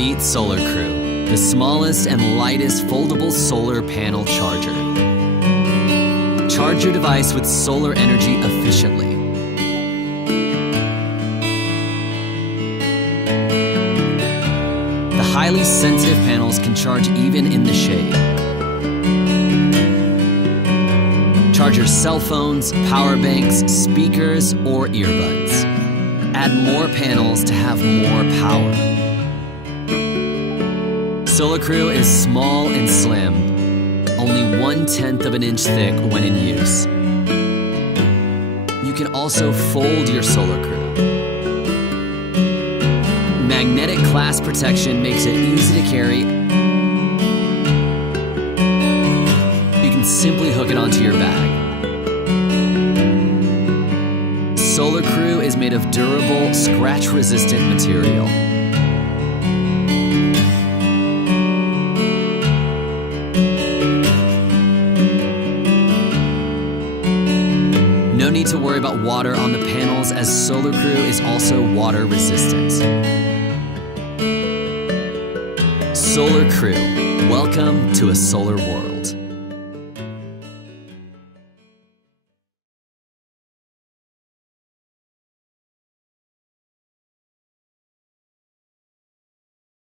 Meet SolarCru, the smallest and lightest foldable solar panel charger. Charge your device with solar energy efficiently. The highly sensitive panels can charge even in the shade. Charge your cell phones, power banks, speakers, or earbuds. Add more panels to have more power. SolarCru is small and slim, only 1/10 of an inch thick when in use. You can also fold your SolarCru. Magnetic glass protection makes it easy to carry. You can simply hook it onto your bag. SolarCru is made of durable, scratch-resistant material. No need to worry about water on the panels, as SolarCru is also water resistant. SolarCru, welcome to a solar world.